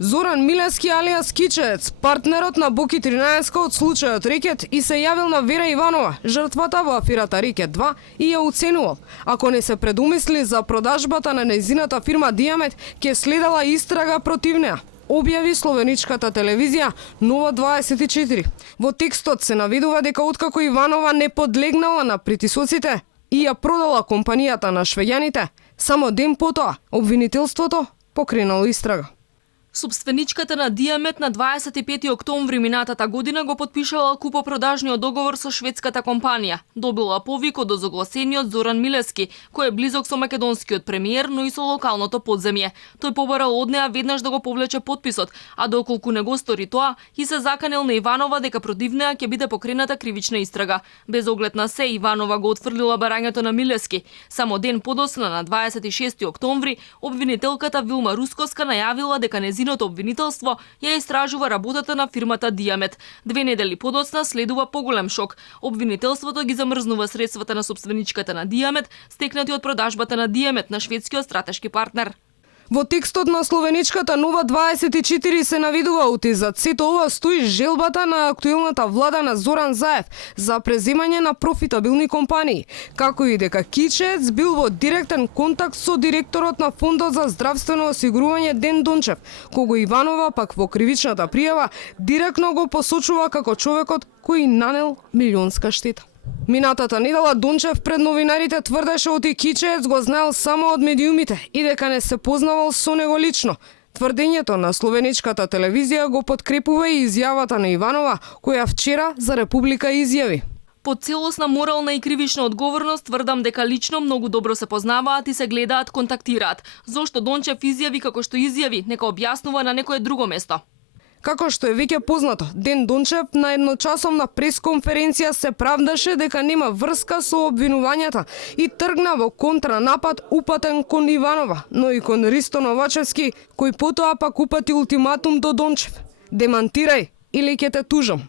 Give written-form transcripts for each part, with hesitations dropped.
Зоран Милевски алијас Кичеец, партнерот на Боки 13 од случајот Рикет, и се јавил на Вера Иванова, жртвата во аферата Рикет 2, и ја оценувал. Ако не се предумисли за продажбата на нејзината фирма Диамет, ќе следела истрага против неа, објави словеничката телевизија Нова 24. Во текстот се наведува дека откако Иванова не подлегнала на притисоците и ја продала компанијата на швеѓаните, само ден потоа обвинителството покренало истрага. Собственичката на Диамет на 25 октомври минатата година го потпишала купопродажниот договор со шведската компанија. Добила повик од озогласениот Зоран Милевски, кој е близок со македонскиот премиер, но и со локалното подземје. Тој побарал од неа веднаш да го повлече подписот, а доколку не го стори тоа, и се заканел на Иванова дека против неа ќе биде покрената кривична истрага. Без оглед на се, Иванова го отфрлила барањето на Милевски. Само ден подоцна, на 26 октомври, обвинителката Вилма Рускоска најавила дека незиното обвинителство ја истражува работата на фирмата Диамет. 2 недели подоцна следува поголем шок. Обвинителството ги замрзнува средствата на собственичката на Диамет, стекнати од продажбата на Диамет на шведскиот стратешки партнер. Во текстот на словеничката Нова 24 се наведува ути за сето ова стои желбата на актуелната влада на Зоран Заев за преземање на профитабилни компании, како и дека Кичеец бил во директен контакт со директорот на Фондот за здравствено осигурување Ден Дончев, кого Иванова пак во кривичната пријава директно го посочува како човекот кој нанел милионска штета. Минатата недела Дончев пред новинарите тврдеше оти Кичеец го знаел само од медиумите и дека не се познавал со него лично. Тврдењето на словеничката телевизија го подкрепува и изјавата на Иванова, која вчера за Република изјави: По целосна морална и кривична одговорност тврдам дека лично многу добро се познаваат и се гледаат, контактираат. Зошто Дончев изјави како што изјави, нека објаснува на некое друго место. Како што е веќе познато, Ден Дончев на едночасовна пресконференција се правдаше дека нема врска со обвинувањата и тргна во контранапад упатен кон Иванова, но и кон Ристо Новачевски, кој потоа пак упати ултиматум до Дончев: демантирај или ќе те тужам.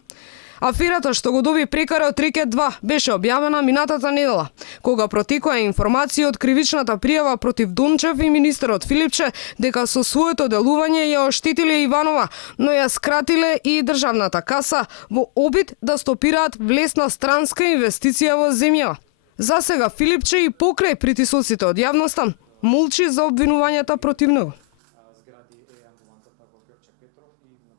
Аферата што го доби прекарот Рикет 2 беше објавена минатата недела, кога протекоа информации од кривичната пријава против Дончев и министерот Филипче дека со своето делување ја оштетиле Иванова, но ја скратиле и државната каса во обид да стопираат влесна странска инвестиција во земјава. За сега Филипче и покрај притисоците од јавноста молчи за обвинувањата против него.